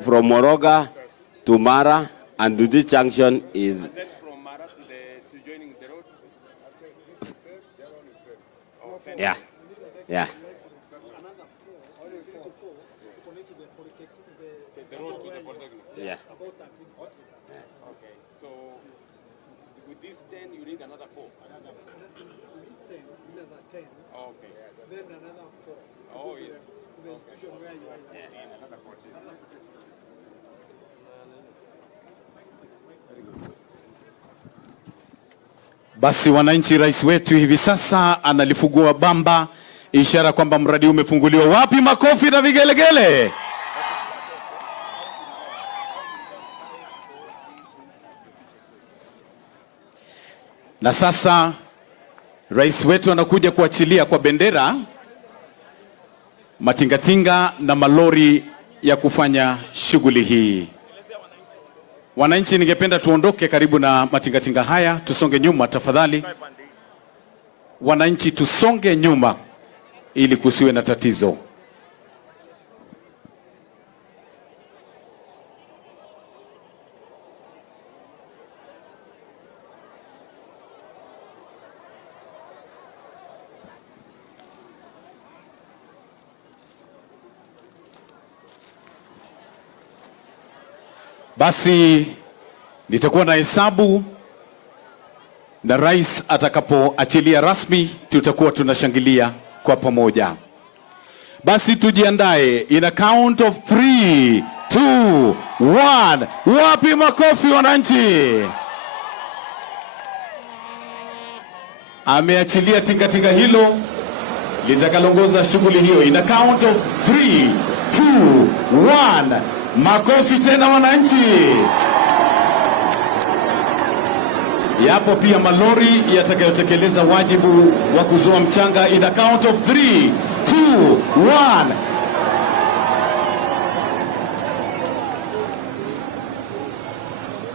from Moroga to Mara, and this junction is... And then from Mara to joining the road? Yeah, yeah. Yeah. Okay, so with this 10, you need another 4? Another 4. With this 10, you need another 10. Okay. Then another 4. Oh, yeah. To the institution where you are. Yeah, another 14. Basi wananchi, rais wetu hivi sasa analifungua bamba, ishara kwamba mradi umefunguliwa. Wapi makofi na vigelegele? Na sasa rais wetu anakuja kuachilia kwa bendera matingatinga na malori ya kufanya shughuli hii. Wananchi, ningependa tuondoke karibu na matingatinga haya, tusonge nyuma tafadhali. Wananchi, tusonge nyuma ili kusiwe na tatizo. Basi nitakuwa na hesabu na rais atakapoachilia rasmi, tutakuwa tunashangilia kwa pamoja. Basi tujiandae, in a count of 3, 2, 1. Wapi makofi wananchi? Ameachilia tingatinga hilo litakalongoza shughuli hiyo. In a count of 3, 2, 1. Makofi tena wananchi. Yapo pia malori yatakayotekeleza wajibu wa kuzoa mchanga. In a count of 3, 2, 1.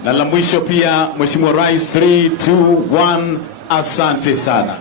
Na la mwisho pia, Mheshimiwa Rais, 3, 2, 1. Asante sana.